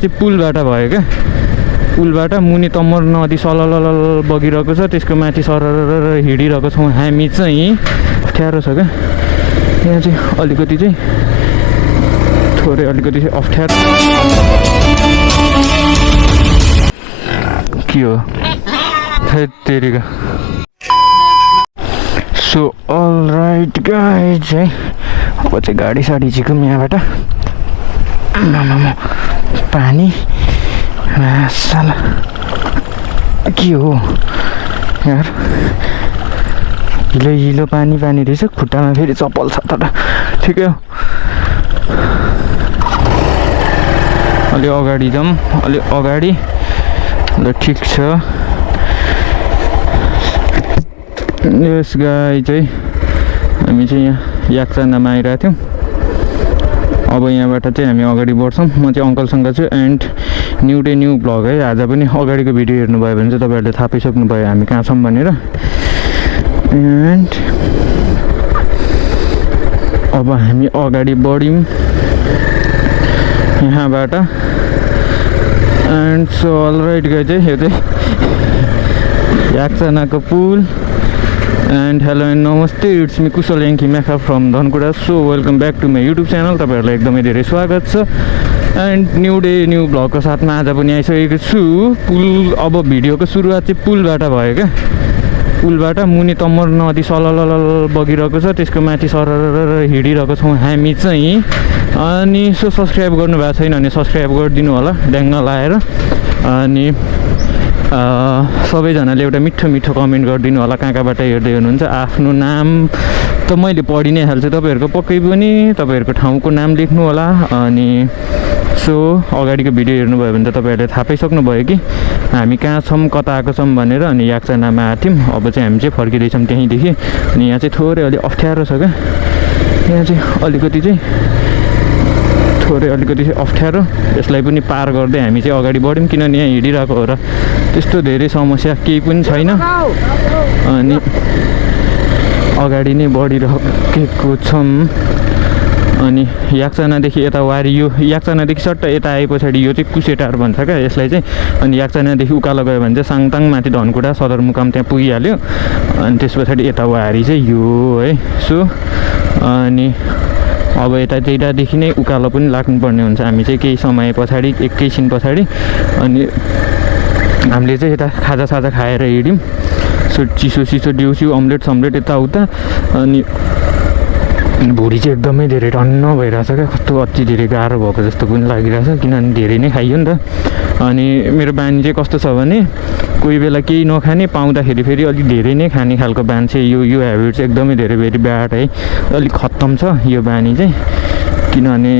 चाहिँ पुलबाट भयो क्या पुलबाट मुनि तम्मर नदी सलल बगिरहेको छ त्यसको माथि सरर हिँडिरहेको छौँ हामी चाहिँ अप्ठ्यारो छ क्या यहाँ चाहिँ अलिकति चाहिँ थोरै अलिकति चाहिँ अप्ठ्यारो के हो तेरिका सो अलराइट गाइज है अब चाहिँ गाडी साडी झिकौँ यहाँबाट पानी साला के हो यार हिलो हिलो पानी पानी रहेछ खुट्टामा फेरि चप्पल छ तर ठिकै हो अलि अगाडि जाउँ अलि अगाडि ल ठिक छ यस गाई चाहिँ हामी चाहिँ यहाँ याक्चानामा आइरहेको थियौँ अब यहाँबाट चाहिँ हामी अगाडि बढ्छौँ म चाहिँ अङ्कलसँग छु and new day new blog है आज पनि अगाडिको भिडियो हेर्नुभयो भने चाहिँ तपाईँहरूले थाहा पाइसक्नुभयो हामी कहाँ छौँ भनेर एन्ड अब हामी अगाडि बढ्यौँ यहाँबाट एन्ड सो अलराइट गए चाहिँ यो चाहिँ याक्चानाको पुल एन्ड हेलो एन्ड नमस्ते it's me Kushal Yangkhim Yakkha from Dhankuta so welcome back to my YouTube channel तपाईँहरूलाई एकदमै धेरै स्वागत छ एन्ड न्यू डे न्यू ब्लगको साथमा आज पनि आइसकेको छु पुल अब भिडियोको सुरुवात चाहिँ पुलबाट भयो क्या पुलबाट मुनि तम्मर नदी सलल बगिरहेको छ त्यसको माथि सरर हिँडिरहेको छौँ हामी चाहिँ अनि सो सब्सक्राइब गर्नुभएको छैन भने सब्सक्राइब गरिदिनु होला ड्याङ्ग लाएर अनि सबैजनाले एउटा मिठो मिठो कमेन्ट गरिदिनु होला कहाँ कहाँबाट हेर्दै हुनुहुन्छ आफ्नो नाम त मैले पढि नै हाल्छु तपाईँहरूको पक्कै पनि तपाईँहरूको ठाउँको नाम लेख्नु होला अनि सो अगाडिको भिडियो हेर्नुभयो भने त तपाईँहरूले थाहा पाइसक्नुभयो कि हामी कहाँ छौँ कता आएको छौँ भनेर अनि याक्चानामा आएको थियौँ अब चाहिँ हामी चाहिँ फर्किँदैछौँ त्यहीँदेखि अनि यहाँ चाहिँ थोरै अलि अप्ठ्यारो छ क्या यहाँ चाहिँ अलिकति चाहिँ थोरै अलिकति चाहिँ अप्ठ्यारो यसलाई पनि पार गर्दै हामी चाहिँ अगाडि बढ्यौँ किनभने यहाँ हिँडिरहेको हो र त्यस्तो धेरै समस्या केही पनि छैन अनि अगाडि नै बढिरहेको छौँ अनि याक्चानादेखि यता वारी यो याक्चानादेखि सट्ट यता आए पछाडि यो चाहिँ कुसेटार भन्छ क्या यसलाई चाहिँ अनि याक्चानादेखि उकालो गयो भने चाहिँ साङताङ माथि धनकुटा सदरमुकाम त्यहाँ पुगिहाल्यो अनि त्यस पछाडि यता वारी चाहिँ यो है सो अनि अब यतातिरदेखि नै उकालो पनि लाग्नुपर्ने हुन्छ हामी चाहिँ केही समय पछाडि एकैछिन पछाडि अनि हामीले चाहिँ यता खाजासाजा खाएर हिँड्यौँ सो चिसो चिसो दिउँसो अम्लेट सम्लेट यताउता अनि भुँडी चाहिँ एकदमै धेरै टन्न भइरहेछ क्या कस्तो अति धेरै गाह्रो भएको जस्तो पनि लागिरहेछ किनभने धेरै नै खाइयो नि त अनि मेरो बानी चाहिँ कस्तो छ भने कोही बेला केही नखाने पाउँदाखेरि फेरि अलिक धेरै नै खाने खालको बानी चाहिँ यो हेबिट चाहिँ एकदमै धेरै भेरी ब्याड है अलिक खत्तम छ यो बानी चाहिँ किनभने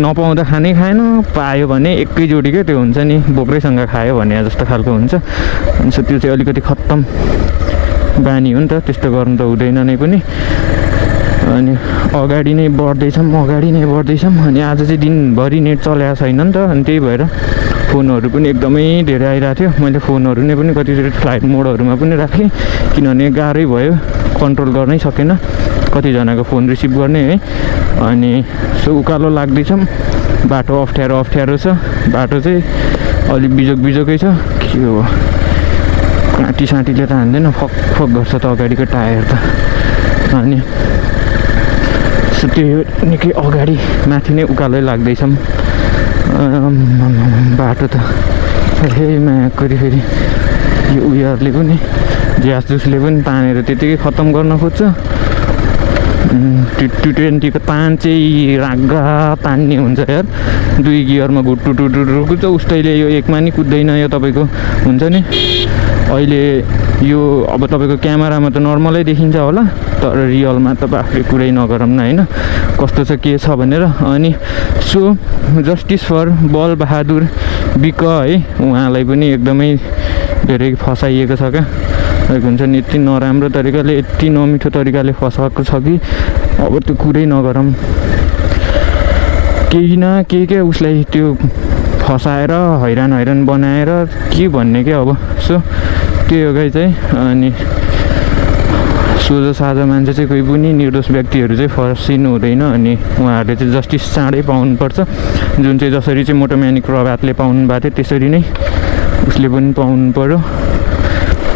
नपाउँदा खानै खाएन पायो भने एकैचोटि क्या त्यो हुन्छ नि बोक्रैसँग खायो भने जस्तो खालको हुन्छ अनि सो त्यो चाहिँ अलिकति खत्तम बानी हो नि त त्यस्तो गर्नु त हुँदैन नै पनि अनि अगाडि नै बढ्दैछौँ अनि आज चाहिँ दिनभरि नेट चलेको छैन नि त अनि त्यही भएर फोनहरू पनि एकदमै धेरै आइरहेको थियो मैले फोनहरू नै पनि कतिचोटि फ्लाइट मोडहरूमा पनि राखेँ किनभने गाह्रै भयो कन्ट्रोल गर्नै सकेन कतिजनाको फोन रिसिभ गर्ने है अनि सो उकालो लाग्दैछौँ बाटो अप्ठ्यारो छ बाटो चाहिँ अलिक बिजोकै छ के हो काँटी साँटीले त हान्दैन फक गर्छ त अगाडिको टायर त अनि सो त्यो निकै अगाडि माथि नै उकालै लाग्दैछौँ बाटो त हे मायाकोरी फेरि यो उयोहरूले पनि ग्यास जुसले पनि तानेर त्यतिकै खत्तम गर्न खोज्छ 220को तान चाहिँ रागा तान्ने हुन्छ यार 2 गियरमा घुट्टु कुद्छ उस्तैले यो एकमा नि कुद्दैन यो तपाईँको हुन्छ नि अहिले यो अब तपाईँको क्यामेरामा त नर्मलै देखिन्छ होला तर रियलमा त बाफले कुरै नगरौँ न होइन कस्तो छ के छ भनेर अनि so justice for Bal Bahadur विक है उहाँलाई पनि एकदमै धेरै फसाइएको छ क्या हुन्छ नि यति नराम्रो तरिकाले यति नमिठो तरिकाले फसाएको छ कि अब त्यो कुरै नगरौँ केही न के उसलाई त्यो फसाएर हैरान बनाएर के भन्ने क्या अब सो त्यही हो गाई चाहिँ अनि सोझो साझा मान्छे चाहिँ कोही पनि निर्दोष व्यक्तिहरू चाहिँ फर्सिनु हुँदैन अनि उहाँहरूले चाहिँ जस्टिस चाँडै पाउनुपर्छ। जुन चाहिँ जसरी चाहिँ मोटोम्यानिक प्रभातले पाउनु भएको थियो त्यसरी नै उसले पनि पाउनु पऱ्यो।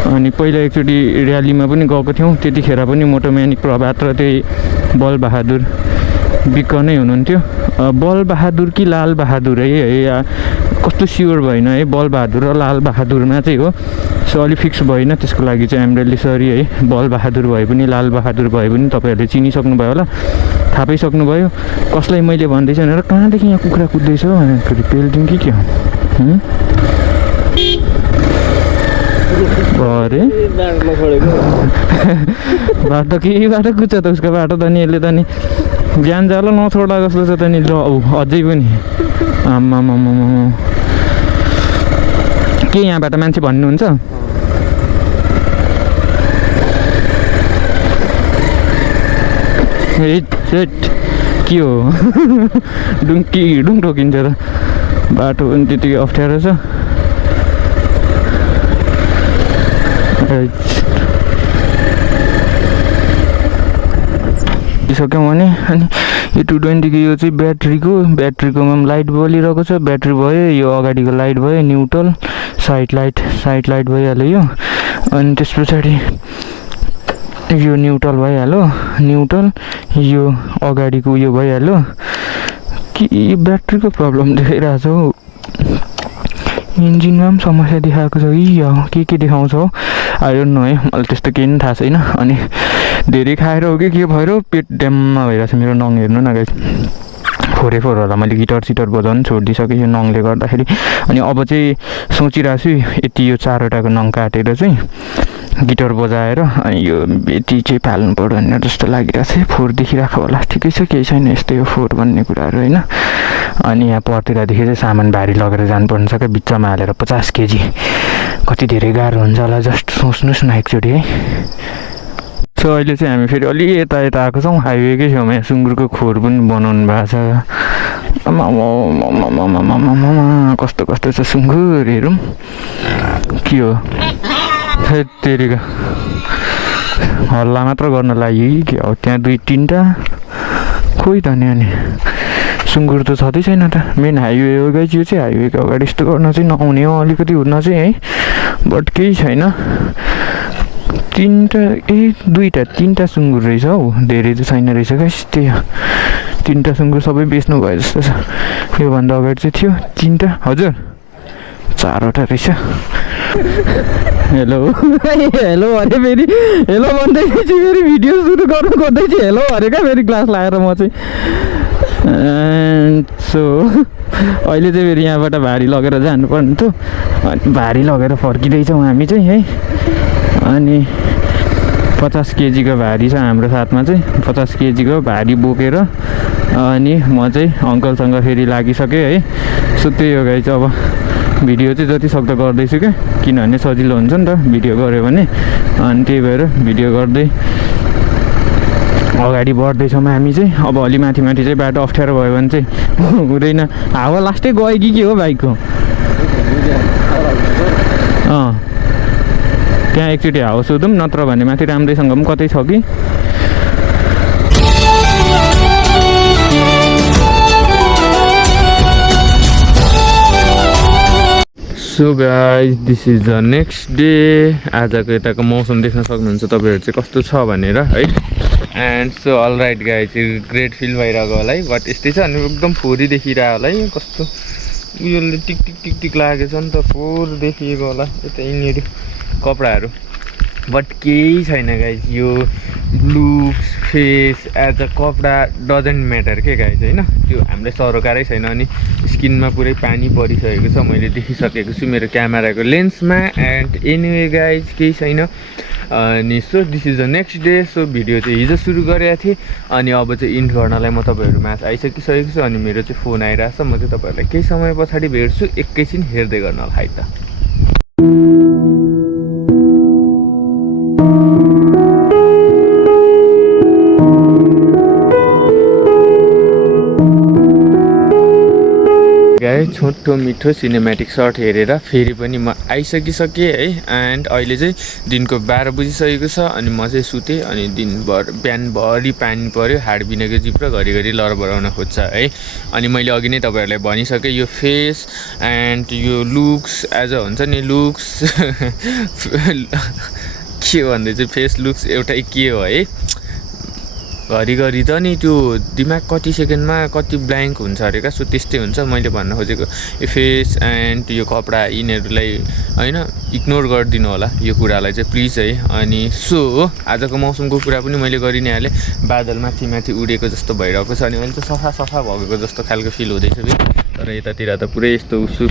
अनि पहिला एकचोटि र्यालीमा पनि गएको थियौँ, त्यतिखेर पनि मोटोम्यानिक प्रभात र त्यही बलबहादुर बिक्क नै हुनुहुन्थ्यो। बलबहादुर कि लाल बहादुर है कस्तो स्योर भएन है, बलबहादुर र लाल बहादुरमा चाहिँ हो। सो अलि फिक्स भएन, त्यसको लागि चाहिँ एमरेलले सरी है। बलबहादुर भए पनि लाल बहादुर भए पनि तपाईँहरूले चिनिसक्नुभयो होला, थाहा पाइसक्नुभयो। कसलाई मैले भन्दैछु भनेर कहाँदेखि यहाँ कुखुरा कुद्दैछ भनेर पेल्टिङ कि के हो अरे बाटो के बाटो कुद्छ त उसको बाटो त नि, यसले त नि ज्यान जाला नछोड्ला जस्तो छ त नि। ल अझै पनि आम्मामा के यहाँबाट मान्छे भन्नुहुन्छ? के हो डुङ ठोकिन्छ त, बाटो पनि त्यतिकै अप्ठ्यारो छ। सक्यौँ भने अनि यो 220 को यो चाहिँ ब्याट्रीकोमा पनि लाइट बलिरहेको छ। ब्याट्री भयो, यो अगाडिको लाइट भयो, न्युट्रल साइड लाइट भइहाल्यो यो। अनि त्यस पछाडि यो न्युट्रल भइहाल्यो, न्युट्रल यो अगाडिको उयो भइहाल्यो। कि ब्याट्रीको प्रब्लम देखाइरहेछ हौ, इन्जिनमा पनि समस्या देखाएको छ कि के देखाउँछ हो आई डोन्ट नो है, मलाई त्यस्तो केही पनि थाहा छैन। अनि धेरै खाएर हो कि के भएर पेट ड्याममा भइरहेछ मेरो। नङ हेर्नु न गाइस, फोहोरै फोहोर होला, मैले गिटार सिटार बजाउनु छोडिदिइसकेँ यो नङले गर्दाखेरि। अनि अब चाहिँ सोचिरहेको छु यति यो 4वटाको नङ काटेर चाहिँ गिटार बजाएर अनि यो यति चाहिँ फाल्नु पर्यो भनेर जस्तो लागिरहेको छ। फोहोर देखिरहेको होला, ठिकै छ, केही छैन यस्तो यो फोहोर भन्ने कुराहरू होइन। अनि यहाँ पर्तिरदेखि चाहिँ सामान भारी लगेर जानुपर्ने छ क्या, बिचमा हालेर 50 केजी कति धेरै गाह्रो हुन्छ होला, जस्ट सोच्नुहोस् न एकचोटि है। सो अहिले चाहिँ हामी फेरि अलि यता आएको छौँ, हाइवेकै छेउमा यहाँ सुँगुरको खोर पनि बनाउनु भएको छ। कस्तो कस्तो छ सुँगुर, हेरौँ के हो तेरिका हल्ला मात्र गर्न लाग्यो कि के हो। त्यहाँ 2-3टा खोइ त नि, अनि सुँगुर त छँदै छैन त। मेन हाइवे हो गाइस, यो चाहिँ हाइवेको अगाडि यस्तो गर्न चाहिँ नआउने हो, अलिकति हुन चाहिँ है, बट केही छैन। 3टा सुँगुर रहेछ हौ, धेरै त छैन रहेछ गाइस। त्यही 3टा सुँगुर सबै बेच्नु भयो जस्तो छ। योभन्दा अगाडि चाहिँ थियो 3टा, हजुर 4वटा रहेछ। हेलो हेलो अरे फेरि हेलो भन्दै चाहिँ फेरि भिडियो सुरु गर्नु खोज्दैछु, हेलो अरे क्या फेरि क्लास लगाएर म चाहिँ। सो अहिले चाहिँ फेरि यहाँबाट भारी लगेर जानुपर्ने थियो, भारी लगेर फर्किँदैछौँ हामी चाहिँ है। अनि 50 केजीको भारी छ हाम्रो साथमा चाहिँ, 50 केजीको भारी बोकेर अनि म चाहिँ अङ्कलसँग फेरि लागिसकेँ है। सो त्यही हो गाइस, अब भिडियो चाहिँ जति सक्दो गर्दैछु क्या, किनभने सजिलो हुन्छ नि त भिडियो गऱ्यो भने। अनि त्यही भएर भिडियो गर्दै अगाडि बढ्दैछौँ हामी चाहिँ। अब अलि माथि चाहिँ बाटो अप्ठ्यारो भयो भने चाहिँ हुँदैन, हावा लास्टै गयो कि के हो बाइकको। त्यहाँ एकचोटि हावा सोधौँ, नत्र भने माथि राम्रैसँग पनि कतै छ कि। So guys this is the next day. आजको यताको मौसम देख्न सक्नुहुन्छ तपाईँहरू चाहिँ कस्तो छ भनेर है। And so all right guys, great feel भइरहेको होला है, बट यस्तै छ। अनि एकदम फोहोरी देखिरहेको होला है, कस्तो उयोले टिक टिक टिक टिक लागेको छ नि त, फोहोर देखिएको होला यता यिनीहरू कपडाहरू। बट केही छैन गाइज, यो लुक्स फेस एज अ कपडा डजन्ट म्याटर के गाइज होइन, त्यो हामीलाई सरोकारै छैन। अनि स्किनमा पुरै पानी परिसकेको छ, मैले देखिसकेको छु मेरो क्यामेराको लेन्समा। एन्ड एनिवे गाइज केही छैन। अनि so this is the next day. So video चाहिँ हिजो सुरु गरेको थिएँ, अनि अब चाहिँ इन्ड गर्नलाई म तपाईँहरूमा आइसकिसकेको छु। अनि मेरो चाहिँ फोन आइरहेको छ, म चाहिँ तपाईँहरूलाई केही समय पछाडि भेट्छु, एकैछिन हेर्दै गर्न होला है त। गाए छोटो मिठो सिनेमेटिक सर्ट हेरेर फेरि पनि म आइसकिसकेँ है। एन्ड अहिले चाहिँ दिनको 12 बजिसकेको छ अनि म चाहिँ सुतेँ अनि दिनभर बिहानभरि पानी पऱ्यो, हाड बिनेको जिब्रो घरिघरि लरबराउन खोज्छ है। अनि मैले अघि नै तपाईँहरूलाई भनिसकेँ यो फेस एन्ड यो लुक्स एज अ हुन्छ नि लुक्स के भन्दैछु फेस लुक्स एउटै के हो है। घरिघरि त नि त्यो दिमाग कति सेकेन्डमा कति ब्ल्याङ्क हुन्छ अरे क्या, सो त्यस्तै हुन्छ। मैले भन्न खोजेको यो फेस एन्ड यो कपडा यिनीहरूलाई होइन इग्नोर गरिदिनु होला यो कुरालाई चाहिँ प्लिज है। अनि सो आजको मौसमको कुरा पनि मैले गरि नै हालेँ, बादल माथि माथि उडेको जस्तो भइरहेको छ अनि अहिले त सफा सफा भएको जस्तो खालको फिल हुँदैछ फेरि। तर यतातिर त पुरै यस्तो उसु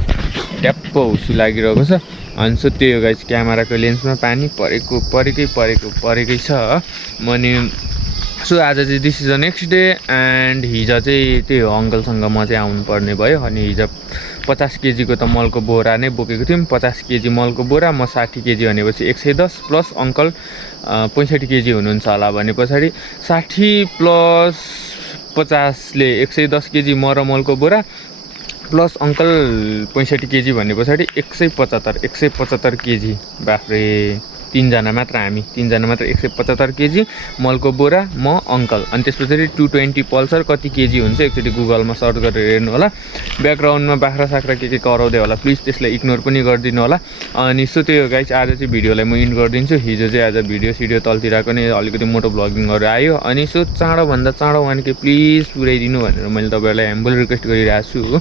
ट्याप्प उसु लागिरहेको छ। अनि सो त्यही हो गाइस, क्यामेराको लेन्समा पानी परेकै छ। अनि सो आज चाहिँ this is the next day and हिजो चाहिँ त्यही हो अङ्कलसँग म चाहिँ आउनु पर्ने भयो। अनि हिजो 50 केजीको त मलको बोरा नै बोकेको थियौँ। 50 केजी मलको बोरा, म 60 केजी भनेपछि 110 प्लस अङ्कल 65 केजी हुनुहुन्छ होला भने पछाडि 60 प्लस 50ले 110 केजी म र मलको बोरा प्लस अङ्कल 65 केजी भन्ने पछाडि 175 केजी। बाफ्रे, तीनजना मात्र 175 केजी मलको बोरा म अङ्कल। अनि त्यस पछाडि 220 पल्सर कति केजी हुन्छ एकचोटि गुगलमा सर्च गरेर हेर्नु होला। ब्याकग्राउन्डमा बाख्रा साख्रा के कराउँदै होला, प्लिज त्यसलाई इग्नोर पनि गरिदिनु होला। अनि सो त्यही हो गाइस, आज चाहिँ भिडियोलाई म इन्ड गरिदिन्छु। हिजो चाहिँ आज भिडियो तलतिरको नै अलिकति मोटो भ्लगिङहरू आयो। अनि सो चाँडोभन्दा चाँडो 1K प्लिज पुऱ्याइदिनु भनेर मैले तपाईँहरूलाई ह्याम्बल रिक्वेस्ट गरिरहेको छु।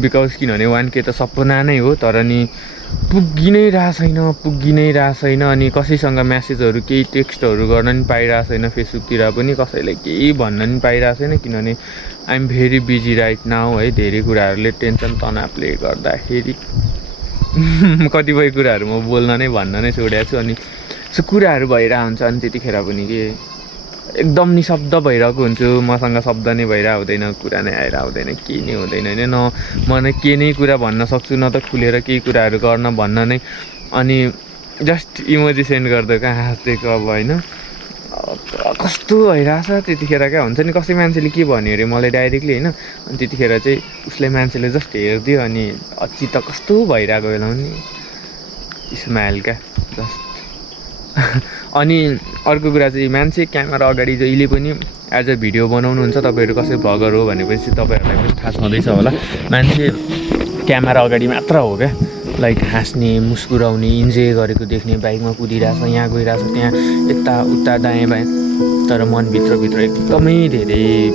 बिकज किनभने 1K त सपना नै हो, तर नि पुग्गी नै रहेको छैन। अनि कसैसँग म्यासेजहरू केही टेक्स्टहरू गर्न नि पाइरहेको छैन, फेसबुकतिर पनि कसैलाई केही भन्न नि पाइरहेको छैन किनभने I am very busy right now है। धेरै कुराहरूले टेन्सन तनावले गर्दाखेरि कतिपय कुराहरू म बोल्न नै भन्न नै छोडेको छु। अनि सो कुराहरू भइरहेको हुन्छ अनि त्यतिखेर पनि के एकदम निशब्द भइरहेको हुन्छु, मसँग शब्द नै भइरहेको हुँदैन, कुरा नै आइरहेको हुँदैन, केही नै हुँदैन होइन। न म नै के नै कुरा भन्न सक्छु, न त खुलेर केही कुराहरू गर्न भन्न नै। अनि जस्ट इमोजी सेन्ड गर्दा कहाँ हाँस्दिएको अब होइन, कस्तो भइरहेछ त्यतिखेर क्या हुन्छ नि। कसै मान्छेले के भन्यो अरे मलाई डाइरेक्टली होइन, अनि त्यतिखेर चाहिँ उसलाई मान्छेले जस्ट हेरिदियो अनि चित्त कस्तो भइरहेको बेलामा नि स्माइल क्या जस्ट। अनि अर्को कुरा चाहिँ मान्छे क्यामेरा अगाडि जहिले पनि एज अ भिडियो बनाउनुहुन्छ, तपाईँहरू कसै भ्लगर हो भनेपछि तपाईँहरूलाई पनि थाहा छँदैछ होला, मान्छे क्यामेरा अगाडि मात्र हो क्या। लाइक हाँस्ने, मुस्कुराउने, इन्जोय गरेको देख्ने, बाइकमा कुदिरहेछ, यहाँ गइरहेछ, त्यहाँ यता उता दायाँ बायाँ, तर मनभित्रभित्र एकदमै धेरै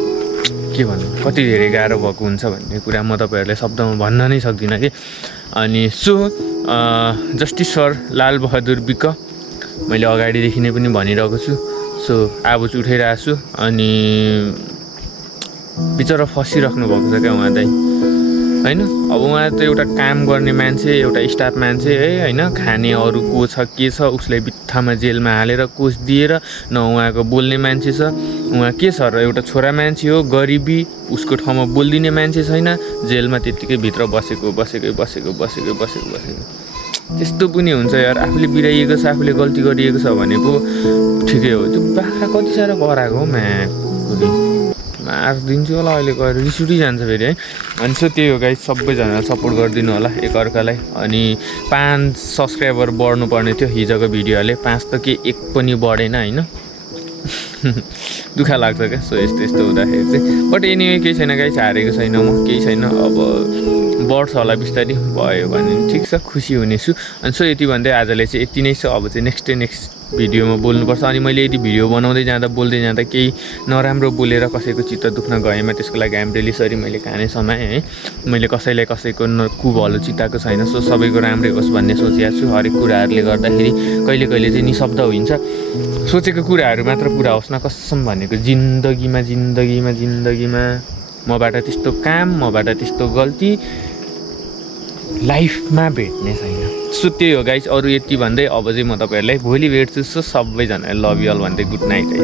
के भन्नु कति धेरै गाह्रो भएको हुन्छ भन्ने कुरा म तपाईँहरूलाई शब्दमा भन्न नै सक्दिनँ कि। अनि so justice for Lal Bahadur विक्क मैले अगाडिदेखि नै पनि भनिरहेको छु। सो आवाज उठाइरहेको छु अनि बिचरा फसिराख्नु भएको छ क्या उहाँ दाइ होइन। अब उहाँ त एउटा काम गर्ने मान्छे, एउटा स्टाफ मान्छे है होइन, खाने अरू को छ के छ उसलाई बित्थामा जेलमा हालेर कोष दिएर न उहाँको बोल्ने मान्छे छ। उहाँ के छ र एउटा छोरा मान्छे हो, गरिबी, उसको ठाउँमा बोलिदिने मान्छे छैन, जेलमा त्यत्तिकै भित्र बसेको त्यस्तो पनि हुन्छ यार। आफूले बिराइएको छ, आफूले गल्ती गरिएको छ भने पो ठिकै हो। त्यो बाख्रा कति साह्रो कराएको हो मारिदिन्छु होला अहिले गएर, रिस उठिजान्छ फेरि है। अनि सो त्यही हो गाइस, सबैजनालाई सपोर्ट गरिदिनु होला एकअर्कालाई। अनि 5 सब्सक्राइबर बढ्नुपर्ने थियो हिजोको भिडियोहरूले, 5 त के 1 पनि बढेन होइन। दुःख लाग्छ क्या सो यस्तो हुँदाखेरि चाहिँ। बट एनिवे केही छैन गाइस, हारेको छैन म, केही छैन। अब बढ्छ होला बिस्तारै, भयो भने ठिक छ, खुसी हुनेछु। अनि सो यति भन्दै आजले चाहिँ यति नै छ। अब चाहिँ नेक्स्ट भिडियोमा बोल्नुपर्छ। अनि मैले यदि भिडियो बनाउँदै जाँदा बोल्दै जाँदा केही नराम्रो बोलेर कसैको चित्त दुख्न गएमा त्यसको लागि आइएम रियली सरी, मैले कानै समाएँ है। मैले कसैलाई कसैको कुभलो चिताएको छैन। सो सबैको राम्रै होस् भन्ने सोचिरहेको छु। हरेक कुराहरूले गर्दाखेरि कहिले कहिले चाहिँ निशब्द हुन्छ, सोचेको कुराहरू मात्र पुरा होस् न कसम भनेको। जिन्दगीमा मबाट त्यस्तो काम, मबाट त्यस्तो गल्ती लाइफमा भेट्ने छैन। सो त्यही हो गाइस, अरू यति भन्दै अब चाहिँ म तपाईँहरूलाई भोलि भेट्छु। सो सबैजनालाई लभ यु अल भन्दै गुड नाइट है।